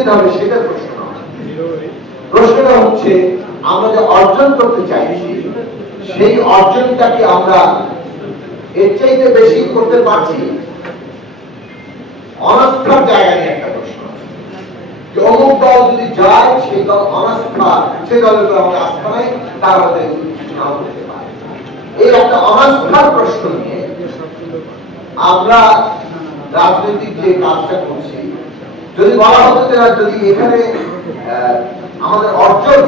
দিতে হবে সেটা প্রশ্ন। প্রশ্নটা হচ্ছে আমরা যে অর্জন করতে চাইছি সেই অর্জনটাকে আমরা এর চাইতে বেশি করতে পারছি। অনাস্থার জায়গা নিয়ে একটা প্রশ্ন যে অমুক দল যদি যায় সেই দল অনাস্থা, সেই দলের উপর আমাদের আস্থা নাই, তার হয়তো কিছু নাও করতে পারে। এই একটা অনাস্থার প্রশ্ন নিয়ে আমরা রাজনৈতিক যে কাজটা করছি, যদি বলা হতো যে যদি এখানে আমাদের অর্জন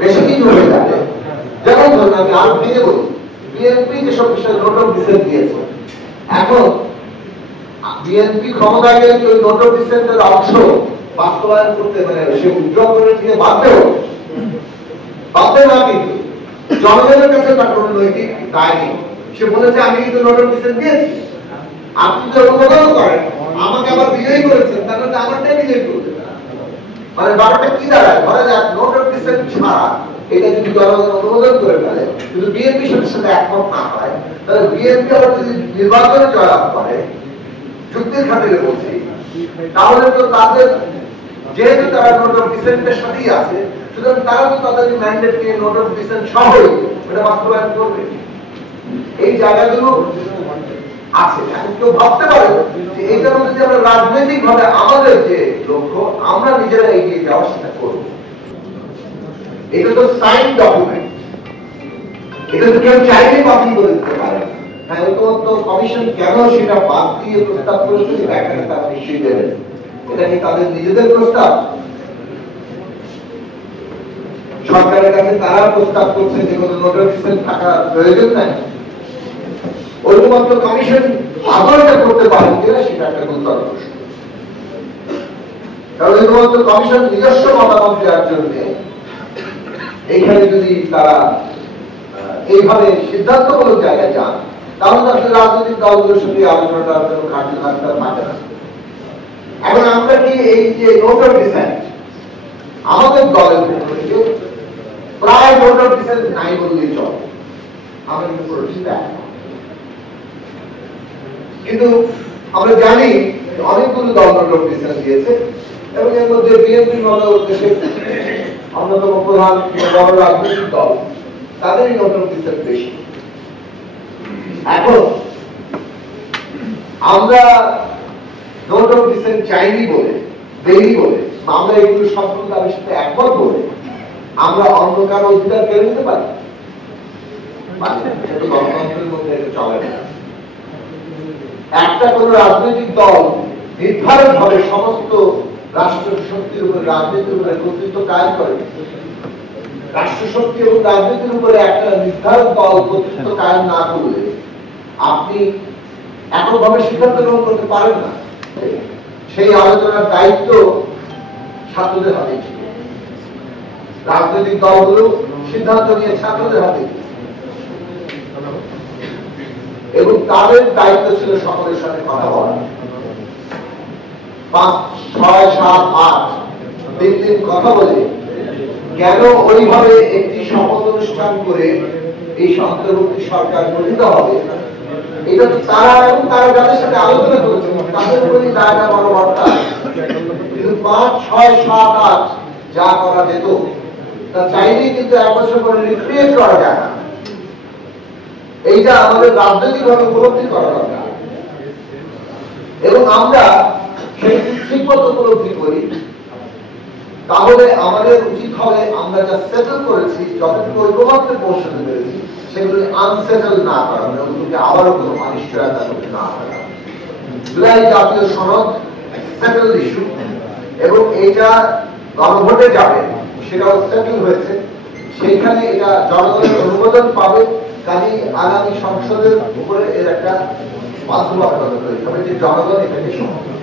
বেশি কিছু হয়ে যাবে, যেমন ধরুন আমি আরো ভেঙে বলি, বিএনপি যেসব বিষয়ে নোট অফ ডিসেন্ট দিয়েছে, এখন বিএনপি ক্ষমতায় গেলে কি ওই নোট অফ ডিসেন্টের অংশ বাস্তবায়ন করতে মানে সে উইথড্র করে নিতে বাধ্য না, কিন্তু জনগণের কাছে তার কোনো নৈতিক দায় নেই। সে বলেছে আমি কিন্তু নোট অফ ডিসেন্ট দিয়েছি, আপনি তো অনুমোদন করেন, আমাকে আবার বিজয়ী করেছেন, তার মধ্যে আমারটাই বিজয়ী করবেন। মানে ব্যাপারটা কি দাঁড়ায়, ধরা যাক নোট অফ ডিসেন্ট ছাড়া এটা যদি জনগণ অনুমোদন করে ফেলে, কিন্তু বিএনপি সাথে একমত না হয়, তাহলে বিএনপি আবার যদি নির্বাচনে জয়লাভ করে, যুক্তির খাতিরে বলছি, তাহলে তো তাদের যেহেতু তারা নোট অফ ডিসেন্টের সাথেই আছে, সুতরাং তারা তো তাদের ম্যান্ডেট নিয়ে নোট অফ ডিসেন্ট সহই এটা বাস্তবায়ন করবে। এই জায়গাগুলো আছে। এখন কেউ ভাবতে পারে যে এইটার মধ্যে যে আমরা রাজনৈতিক ভাবে আমাদের যে লক্ষ্য আমরা নিজেরা এগিয়ে যাওয়ার সেটা করব, এটা তো সাইন ডকুমেন্ট, এটা তো কেউ চাইলে বাতিল করে দিতে পারে। হ্যাঁ, ঐক্যমত্য কমিশন কেন সেটা বাদ দিয়ে প্রস্তাব করেছে সেটা এখানে তারা নিশ্চয়ই দেবেন। এটা কি তাদের নিজেদের প্রস্তাব? সরকারের কাছে তারা প্রস্তাব করছে যে কোনো নোটিফিকেশন থাকার প্রয়োজন নাই। ঐক্যমত্য কমিশন আদরটা করতে পারেন কিনা সেটা একটা গুরুতর প্রশ্ন। কারণ ঐক্যমত্য কমিশন নিজস্ব মতামত দেওয়ার জন্য এইখানে যদি তারা এইভাবে সিদ্ধান্তমূলক জায়গায় যান, তাহলে আসলে রাজনৈতিক দলগুলোর সাথে আলোচনাটা কার্যকারিতা থাকে না। এখন আমরা কি এই যে নোট অফ ডিসেন্ট আমাদের দলের পক্ষ থেকে প্রায় নোট অফ ডিসেন্ট নাই বললেই চলে, আমরা কিন্তু কিন্তু আমরা জানি অনেকগুলো দল নোট অফ ডিসেন্ট দিয়েছে এবং এর মধ্যে বিএনপি মতো দেশের অন্যতম প্রধান বড় রাজনৈতিক দল, তাদেরই নোট অফ ডিসেন্ট বেশি। এখন আমরা নোট অফ ডিসেন্ট চাইনি বলে, দেরি বলে, আমরা এগুলো সম্পূর্ণ তাদের সাথে একমত বলে আমরা অন্য কারো অধিকার কেড়ে নিতে পারি? গণতন্ত্রের মধ্যে এটা চলে না। একটা কোন রাজনৈতিক দল নির্ধারণ ভাবে সমস্ত রাষ্ট্র শক্তির উপরে রাজনীতির উপরে কর্তৃত্ব কায়েম করে, রাষ্ট্রশক্তি এবং রাজনীতির উপরে একটা নির্ধারণ দল কর্তৃত্ব কায়েম না করলে আপনি এককভাবে সিদ্ধান্ত গ্রহণ করতে পারেন না। সেই আলোচনার দায়িত্ব ছাত্রদের হাতে ছিল, রাজনৈতিক দলগুলো সিদ্ধান্ত নিয়ে ছাত্রদের হাতে, এবং তাদের দায়িত্ব ছিল সকলের সাথে কথা বলা। 5, 6, 7, 8 দিন কথা বলে কেন ওইভাবে একটি শপথ অনুষ্ঠান করে এই অন্তর্বর্তী সরকার গঠিত হবে, এটা তো তারা এবং তারা যাদের সাথে আলোচনা করেছে তাদের উপরই দায়টা বড় বার্তা। কিন্তু 5, 6, 7, 8 যা করা যেত তা চাইলেই কিন্তু 1 বছর পরে রিক্রিয়েট করা যায় না। এইটা আমাদের রাজনৈতিকভাবে উপলব্ধি করা দরকার এবং আমরা সেই ঠিক মতো উপলব্ধি করি, তাহলে আমাদের উচিত হবে আমরা যা সেটেল করেছি, যতটুকু ঐক্যমত্যে পৌঁছাতে পেরেছি, সেগুলি আনসেটেল না করা, ওগুলোকে আবারও কোনো অনিশ্চয়তা করতে না করা। জুলাই জাতীয় সনদ সেটেল ইস্যু এবং এটা গণভোটে যাবে, সেটাও সেটেল হয়েছে, সেইখানে এটা জনগণের অনুমোদন পাবে। কাজে আগামী সংসদের উপরে এর একটা বাস্তবতা তৈরি হবে যে জনগণ এটাকে সমর্থন